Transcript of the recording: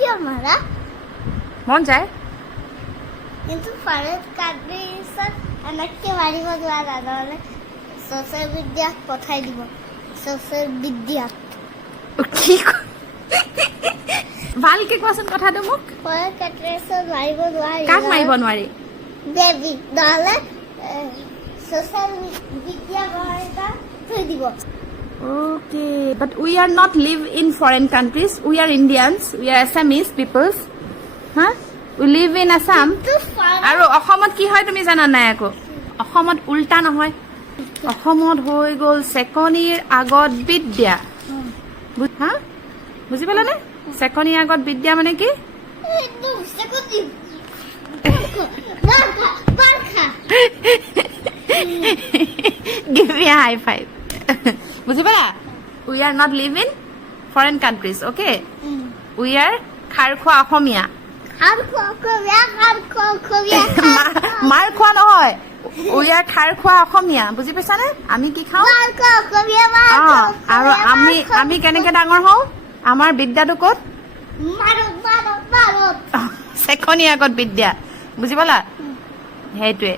কিয় মাৰা মন যায় কিন্তু ফৰেন কাণ্ট্ৰিজত এনেকৈ মাৰিব নোৱাৰা নহ'লে ছ'চিয়েল মিডিয়াক পঠাই দিব ছ'চিয়েল মিডিয়াক কি ভালকে কোৱাচোন কথাটো মোক ফৰেন কাণ্ট্ৰিজত মাৰিব নোৱাৰি কাক মাৰিব নোৱাৰি বেবি নহ'লে ছ'চিয়েল মিডিয়া এটা থৈ দিব Okay, but we are not live in foreign countries. We are Indians. We are Assamese peoples. Huh? We live in Assam. আৰু অসমত কি হয় তুমি জানা নাই আকৌ অসমত উল্টা নহয় অসমত হৈ গ'ল চেকনিৰ আগত বিদ্যা হা বুজি পালানে চেকনিৰ আগত বিদ্যা মানে কি Give me a high five. বুজি পালা we are not live in foreign countries okay we are খাৰ খোৱা অসমীয়া মাৰ খোৱা নহয় we are খাৰ খোৱা অসমীয়া বুজি পাইছানে আমি কি খাওঁ আৰু আমি কেনেকে ডাঙৰ হওঁ আমাৰ বিদ্যাটো ক'ত চেকনিৰ আগত বিদ্যা বুজি পালা সেইটোৱে